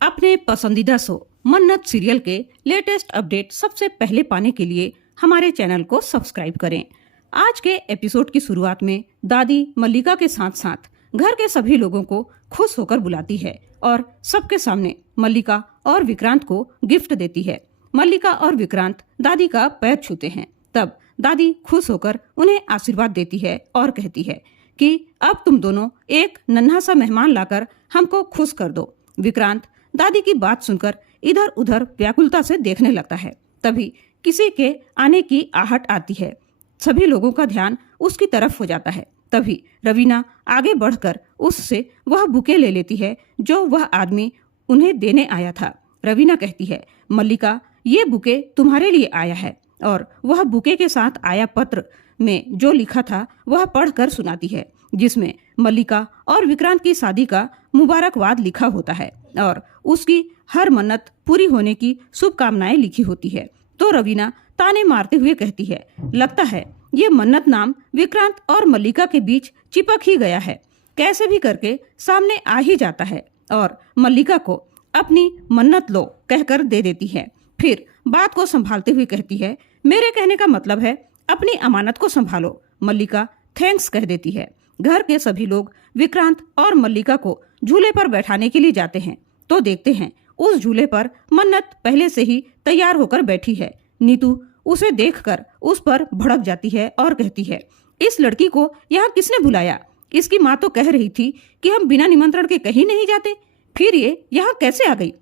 अपने पसंदीदा शो मन्नत सीरियल के लेटेस्ट अपडेट सबसे पहले पाने के लिए हमारे चैनल को सब्सक्राइब करें। आज के एपिसोड की शुरुआत में दादी मल्लिका के साथ साथ घर के सभी लोगों को खुश होकर बुलाती है और सबके सामने मल्लिका और विक्रांत को गिफ्ट देती है। मल्लिका और विक्रांत दादी का पैर छूते हैं। तब दादी खुश होकर उन्हें आशीर्वाद देती है और कहती है कि अब तुम दोनों एक नन्हा सा मेहमान लाकर हमको खुश कर दो। विक्रांत दादी की बात सुनकर इधर उधर व्याकुलता से देखने लगता है। तभी किसी के आने की आहट आती है। सभी लोगों का ध्यान उसकी तरफ हो जाता है। तभी रवीना आगे बढ़कर उससे वह बुके ले लेती है जो वह आदमी उन्हें देने आया था। रवीना कहती है, मल्लिका, ये बुके तुम्हारे लिए आया है। और वह बुके के साथ आया पत्र में जो लिखा था वह पढ़कर सुनाती है, जिसमें मल्लिका और विक्रांत की शादी का मुबारकबाद लिखा होता है और उसकी हर मन्नत पूरी होने की शुभकामनाएं लिखी होती है। तो रवीना ताने मारते हुए कहती है, लगता है ये मन्नत नाम विक्रांत और मल्लिका के बीच चिपक ही गया है। कैसे भी करके सामने आ ही जाता है और मल्लिका को अपनी मन्नत लो कहकर दे देती है। फिर बात को संभालते हुए कहती है, मेरे कहने का मतलब है अपनी अमानत को संभालो। मल्लिका थैंक्स कह देती है। घर के सभी लोग विक्रांत और मल्लिका को झूले पर बैठाने के लिए जाते हैं तो देखते हैं उस झूले पर मन्नत पहले से ही तैयार होकर बैठी है। नीतू उसे देखकर उस पर भड़क जाती है और कहती है, इस लड़की को यहाँ किसने बुलाया? इसकी माँ तो कह रही थी कि हम बिना निमंत्रण के कहीं नहीं जाते, फिर ये यहाँ कैसे आ गई?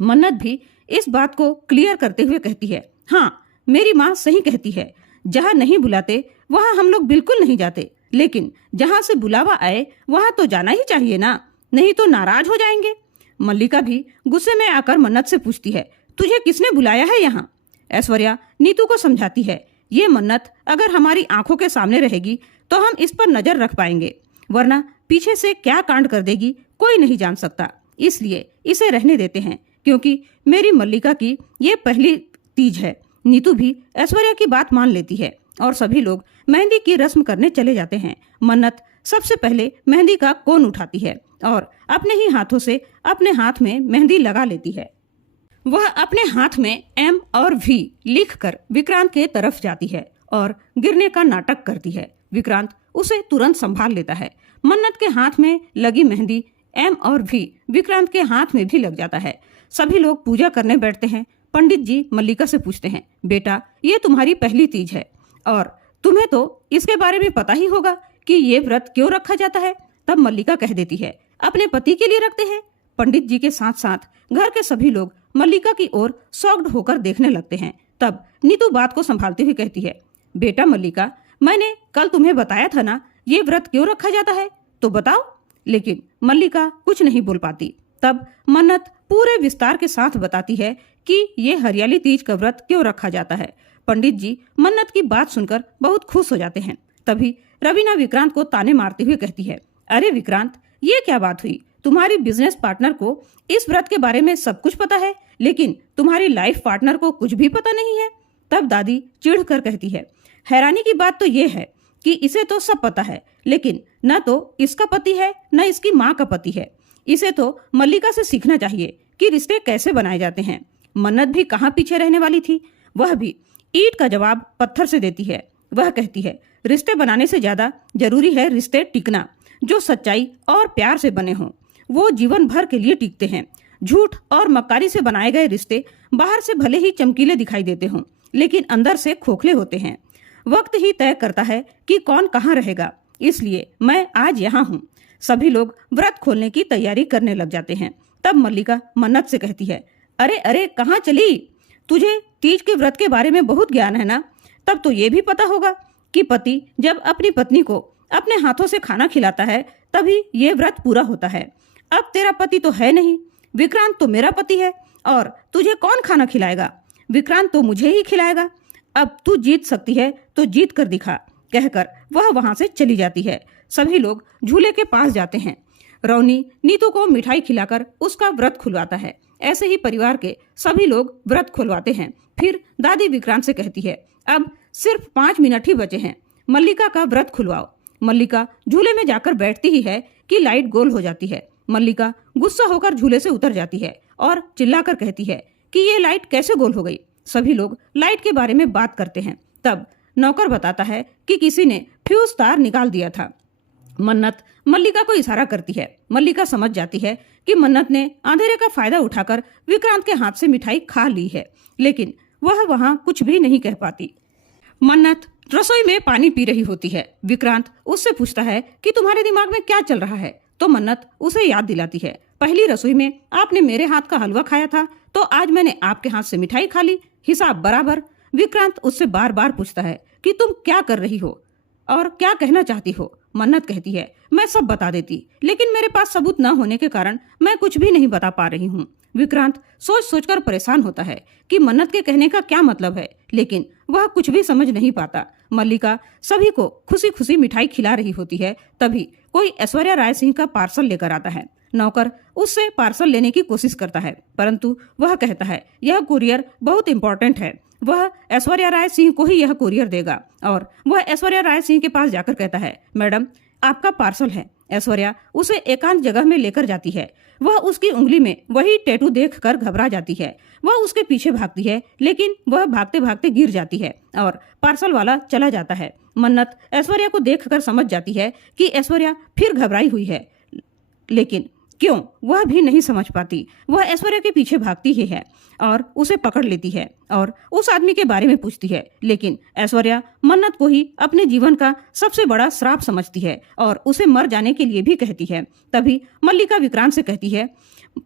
मन्नत भी इस बात को क्लियर करते हुए कहती है, हाँ, मेरी माँ सही कहती है, जहाँ नहीं बुलाते वहाँ हम लोग बिल्कुल नहीं जाते, लेकिन जहाँ से बुलावा आए वहाँ तो जाना ही चाहिए ना, नहीं तो नाराज हो जाएंगे। मल्लिका भी गुस्से में आकर मन्नत से पूछती है, तुझे किसने बुलाया है यहाँ? ऐश्वर्या नीतू को समझाती है, ये मन्नत अगर हमारी आंखों के सामने रहेगी तो हम इस पर नजर रख पाएंगे, वरना पीछे से क्या कांड कर देगी कोई नहीं जान सकता। इसलिए इसे रहने देते हैं, क्योंकि मेरी मल्लिका की ये पहली तीज है। नीतू भी ऐश्वर्या की बात मान लेती है और सभी लोग मेहंदी की रस्म करने चले जाते हैं। मन्नत सबसे पहले मेहंदी का कोन उठाती है और अपने ही हाथों से अपने हाथ में मेहंदी लगा लेती है। वह अपने हाथ में M और V लिखकर विक्रांत के तरफ जाती है और गिरने का नाटक करती है। विक्रांत उसे तुरंत संभाल लेता है। मन्नत के हाथ में लगी मेहंदी M और V विक्रांत के हाथ में भी लग जाता है। सभी लोग पूजा करने बैठते हैं। पंडित जी मल्लिका से पूछते हैं, बेटा, ये तुम्हारी पहली तीज है और तुम्हें तो इसके बारे में पता ही होगा कि ये व्रत क्यों रखा जाता है। तब मल्लिका कह देती है, अपने पति के लिए रखते हैं। पंडित जी के साथ साथ घर के सभी लोग मल्लिका की ओर शॉक्ड होकर देखने लगते हैं। तब नीतू बात को संभालते हुए कहती है, बेटा मल्लिका, मैंने कल तुम्हें बताया था ना ये व्रत क्यों रखा जाता है, तो बताओ। लेकिन मल्लिका कुछ नहीं बोल पाती। तब मन्नत पूरे विस्तार के साथ बताती है कि ये हरियाली तीज का व्रत क्यों रखा जाता है। पंडित जी मन्नत की बात सुनकर बहुत खुश हो जाते हैं। तभी रवीना विक्रांत को ताने मारते हुए कहती है, अरे विक्रांत, ये क्या बात हुई? तुम्हारी बिजनेस पार्टनर को इस व्रत के बारे में सब कुछ पता है, लेकिन तुम्हारी लाइफ पार्टनर को कुछ भी पता नहीं है। तब दादी चिढ़ कर कहती है, हैरानी की बात तो ये है कि इसे तो सब पता है, लेकिन न तो इसका पति है न इसकी माँ का पति है। इसे तो मल्लिका से सीखना चाहिए कि रिश्ते कैसे बनाए जाते हैं। मन्नत भी कहाँ पीछे रहने वाली थी, वह भी ईंट का जवाब पत्थर से देती है। वह कहती है, रिश्ते बनाने से ज्यादा जरूरी है रिश्ते टिकना, जो सच्चाई और प्यार से बने हों। वो जीवन भर के लिए टिकते हैं। झूठ और मक्कारी से बनाए गए रिश्ते बाहर से भले ही चमकीले दिखाई देते हों, लेकिन अंदर से खोखले होते हैं। वक्त ही तय करता है कि कौन कहाँ रहेगा। इसलिए मैं आज यहाँ हूँ। सभी लोग व्रत खोलने की तैयारी करने लग जाते हैं। तब मल्लिका मन्नत से कहती है, अरे अरे, कहाँ चली? तुझे तीज के व्रत के बारे में बहुत ज्ञान है ना? तब तो ये भी पता होगा कि पति जब अपनी पत्नी को अपने हाथों से खाना खिलाता है तभी ये व्रत पूरा होता है। अब तेरा पति तो है नहीं, विक्रांत तो मेरा पति है, और तुझे कौन खाना खिलाएगा? विक्रांत तो मुझे ही खिलाएगा। अब तू जीत सकती है तो जीत कर दिखा, कहकर वह वहां से चली जाती है। सभी लोग झूले के पास जाते हैं। रौनी नीतू को मिठाई खिलाकर उसका व्रत खुलवाता है। ऐसे ही परिवार के सभी लोग व्रत खुलवाते हैं। फिर दादी विक्रांत से कहती है, अब सिर्फ 5 मिनट ही बचे हैं, मल्लिका का व्रत खुलवाओ। मल्लिका झूले में जाकर बैठती ही है कि लाइट गोल हो जाती है। मल्लिका गुस्सा होकर झूले से उतर जाती है और चिल्लाकर कहती है कि ये लाइट कैसे गोल हो गई। सभी लोग लाइट के बारे में बात करते हैं। तब नौकर बताता है कि किसी ने फ्यूज तार निकाल दिया था। मन्नत मल्लिका को इशारा करती है। मल्लिका समझ जाती है कि मन्नत ने अंधेरे का फायदा उठाकर विक्रांत के हाथ से मिठाई खा ली है, लेकिन वह वहां कुछ भी नहीं कह पाती। मन्नत रसोई में पानी पी रही होती है। विक्रांत उससे पूछता है कि तुम्हारे दिमाग में क्या चल रहा है, तो मन्नत उसे याद दिलाती है, पहली रसोई में आपने मेरे हाथ का हलवा खाया था, तो आज मैंने आपके हाथ से मिठाई खा ली, हिसाब बराबर। विक्रांत उससे बार बार पूछता है कि तुम क्या कर रही हो और क्या कहना चाहती हो। मन्नत कहती है, मैं सब बता देती, लेकिन मेरे पास सबूत न होने के कारण मैं कुछ भी नहीं बता पा रही हूँ। विक्रांत सोच सोचकर परेशान होता है कि मन्नत के कहने का क्या मतलब है, लेकिन वह कुछ भी समझ नहीं पाता। मल्लिका सभी को खुशी खुशी मिठाई खिला रही होती है। तभी कोई ऐश्वर्या राय सिंह का पार्सल लेकर आता है। नौकर उससे पार्सल लेने की कोशिश करता है, परंतु वह कहता है यह कुरियर बहुत इंपॉर्टेंट है, वह ऐश्वर्या राय सिंह को ही यह कुरियर देगा। और वह ऐश्वर्या राय सिंह के पास जाकर कहता है, मैडम आपका पार्सल है। ऐश्वर्या उसे एकांत जगह में लेकर जाती है। वह उसकी उंगली में वही टैटू देखकर घबरा जाती है। वह उसके पीछे भागती है, लेकिन वह भागते भागते गिर जाती है और पार्सल वाला चला जाता है। मन्नत ऐश्वर्या को देखकर समझ जाती है कि ऐश्वर्या फिर घबराई हुई है, लेकिन क्यों वह भी नहीं समझ पाती। वह ऐश्वर्या के पीछे भागती ही है और उसे पकड़ लेती है और उस आदमी के बारे में पूछती है, लेकिन ऐश्वर्या मन्नत को ही अपने जीवन का सबसे बड़ा श्राप समझती है और उसे मर जाने के लिए भी कहती है। तभी मल्लिका विक्रांत से कहती है,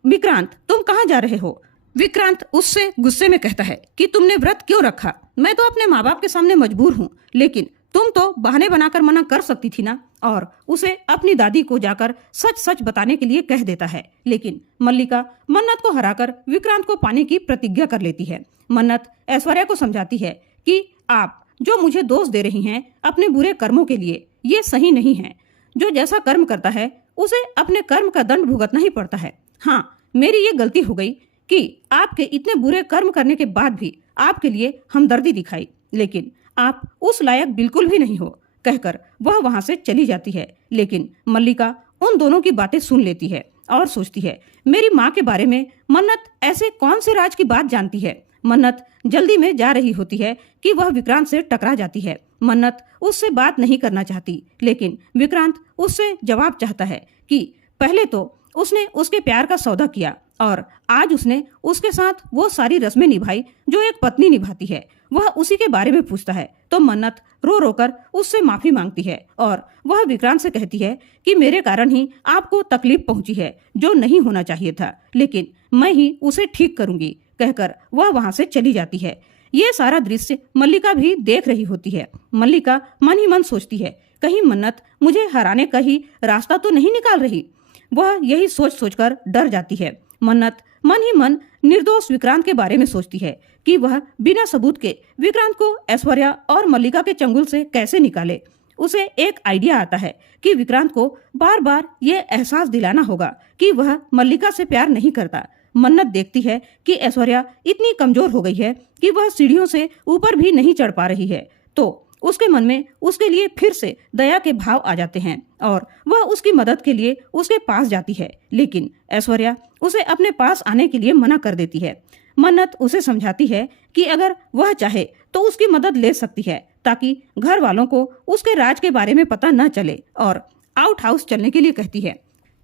विक्रांत तुम कहाँ जा रहे हो। विक्रांत उससे गुस्से में कहता है कि तुमने व्रत क्यों रखा, मैं तो अपने माँ बाप के सामने मजबूर हूँ, लेकिन तुम तो बहाने बनाकर मना कर सकती थी ना। और उसे अपनी दादी को जाकर सच सच बताने के लिए कह देता है, लेकिन मल्लिका मन्नत को हराकर विक्रांत को पाने की प्रतिज्ञा कर लेती है। मन्नत ऐश्वर्या को समझाती है कि आप जो मुझे दोष दे रही हैं अपने बुरे कर्मों के लिए, ये सही नहीं है। जो जैसा कर्म करता है उसे अपने कर्म का दंड भुगतना ही पड़ता है। हाँ, मेरी ये गलती हो गई कि आपके इतने बुरे कर्म करने के बाद भी आपके लिए हमदर्दी दिखाई, लेकिन आप उस लायक बिल्कुल भी नहीं हो, कहकर वह वहां से चली जाती है। लेकिन मल्लिका उन दोनों की बातें सुन लेती है और सोचती है, मेरी माँ के बारे में मन्नत ऐसे कौन से राज की बात जानती है। मन्नत जल्दी में जा रही होती है कि वह विक्रांत से टकरा जाती है। मन्नत उससे बात नहीं करना चाहती, लेकिन विक्रांत उससे जवाब चाहता है कि पहले तो उसने उसके प्यार का सौदा किया और आज उसने उसके साथ वो सारी रस्में निभाई जो एक पत्नी निभाती है। वह उसी के बारे में पूछता है तो मन्नत रो रो कर उससे माफी मांगती है और वह विक्रांत से कहती है कि मेरे कारण ही आपको तकलीफ पहुंची है, जो नहीं होना चाहिए था, लेकिन मैं ही उसे ठीक करूंगी, कहकर वह वहां से चली जाती है। ये सारा दृश्य मल्लिका भी देख रही होती है। मल्लिका मन ही मन सोचती है, कहीं मन्नत मुझे हराने का ही रास्ता तो नहीं निकाल रही। वह यही सोच सोचकर डर जाती है। मन्नत मन ही मन निर्दोष विक्रांत के बारे में सोचती है कि वह बिना सबूत के विक्रांत को ऐश्वर्या और मल्लिका के चंगुल से कैसे निकाले। उसे एक आइडिया आता है कि विक्रांत को बार बार ये एहसास दिलाना होगा कि वह मल्लिका से प्यार नहीं करता। मन्नत देखती है कि ऐश्वर्या इतनी कमजोर हो गई है कि वह सीढ़ियों से ऊपर भी नहीं चढ़ पा रही है, तो उसके मन में उसके लिए फिर से दया के भाव आ जाते हैं और वह उसकी मदद के लिए उसके पास जाती है, लेकिन ऐश्वर्या उसे अपने पास आने के लिए मना कर देती है। मन्नत उसे समझाती है कि अगर वह चाहे तो उसकी मदद ले सकती है, ताकि घर वालों को उसके राज के बारे में पता न चले, और आउट हाउस चलने के लिए कहती है।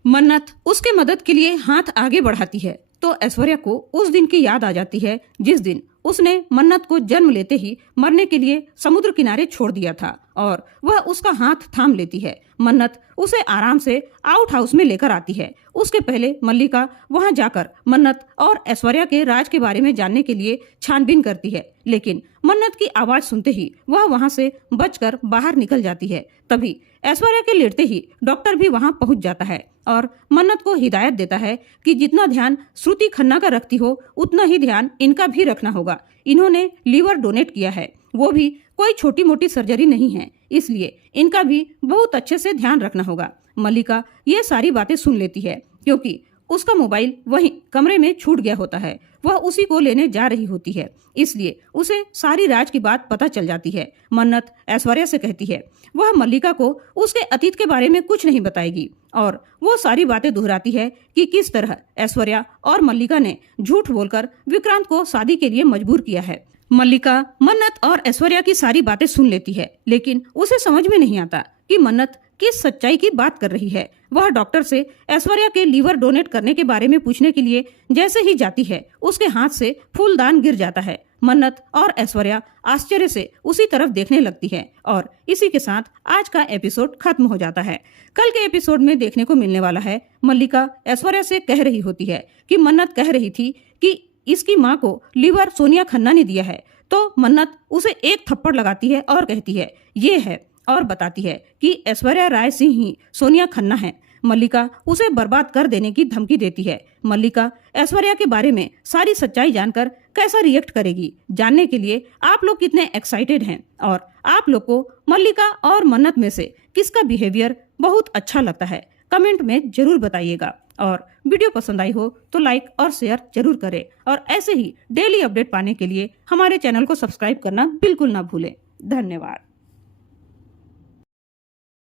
मन्नत उसके मदद के लिए हाथ आगे बढ़ाती है तो ऐश्वर्या को उस दिन की याद आ जाती है जिस दिन उसने मन्नत को जन्म लेते ही मरने के लिए समुद्र किनारे छोड़ दिया था, और वह उसका हाथ थाम लेती है। मन्नत उसे आराम से आउट हाउस में लेकर आती है। उसके पहले मल्लिका वहां जाकर मन्नत और ऐश्वर्या के राज के बारे में जानने के लिए छानबीन करती है, लेकिन मन्नत की आवाज सुनते ही वह वहां से बचकर बाहर निकल जाती है। तभी ऐश्वर्या के लेटते ही डॉक्टर भी वहां पहुंच जाता है और मन्नत को हिदायत देता है कि जितना ध्यान श्रुति खन्ना का रखती हो उतना ही ध्यान इनका भी रखना होगा। इन्होंने लीवर डोनेट किया है, वो भी कोई छोटी मोटी सर्जरी नहीं है, इसलिए इनका भी बहुत अच्छे से ध्यान रखना होगा। मल्लिका ये सारी बातें सुन लेती है क्योंकि उसका मोबाइल वहीं कमरे में छूट गया होता है। वह उसी को लेने जा रही होती है, इसलिए उसे सारी राज की बात पता चल जाती है। मन्नत ऐश्वर्या से कहती है वह मल्लिका को उसके अतीत के बारे में कुछ नहीं बताएगी और वो सारी बातें दोहराती है कि किस तरह ऐश्वर्या और मल्लिका ने झूठ बोलकर विक्रांत को शादी के लिए मजबूर किया है। मल्लिका मन्नत और ऐश्वर्या की सारी बातें सुन लेती है, लेकिन उसे समझ में नहीं आता कि मन्नत किस सच्चाई की बात कर रही है। वह डॉक्टर से ऐश्वर्या के लीवर डोनेट करने के बारे में पूछने के लिए जैसे ही जाती है, उसके हाथ से फूलदान गिर जाता है। मन्नत और ऐश्वर्या आश्चर्य से उसी तरफ देखने लगती है और इसी के साथ आज का एपिसोड खत्म हो जाता है। कल के एपिसोड में देखने को मिलने वाला है, मल्लिका ऐश्वर्या से कह रही होती है कि मन्नत कह रही थी कि इसकी माँ को लीवर सोनिया खन्ना ने दिया है, तो मन्नत उसे एक थप्पड़ लगाती है और कहती है ये है, और बताती है कि ऐश्वर्या राय सिंह ही सोनिया खन्ना है। मल्लिका उसे बर्बाद कर देने की धमकी देती है। मल्लिका ऐश्वर्या के बारे में सारी सच्चाई जानकर कैसा रिएक्ट करेगी, जानने के लिए आप लोग कितने एक्साइटेड हैं और आप लोग को मल्लिका और मन्नत में से किसका बिहेवियर बहुत अच्छा लगता है, कमेंट में जरूर बताइएगा। और वीडियो पसंद आई हो तो लाइक और शेयर जरूर करें और ऐसे ही डेली अपडेट पाने के लिए हमारे चैनल को सब्सक्राइब करना बिल्कुल ना भूलें। धन्यवाद।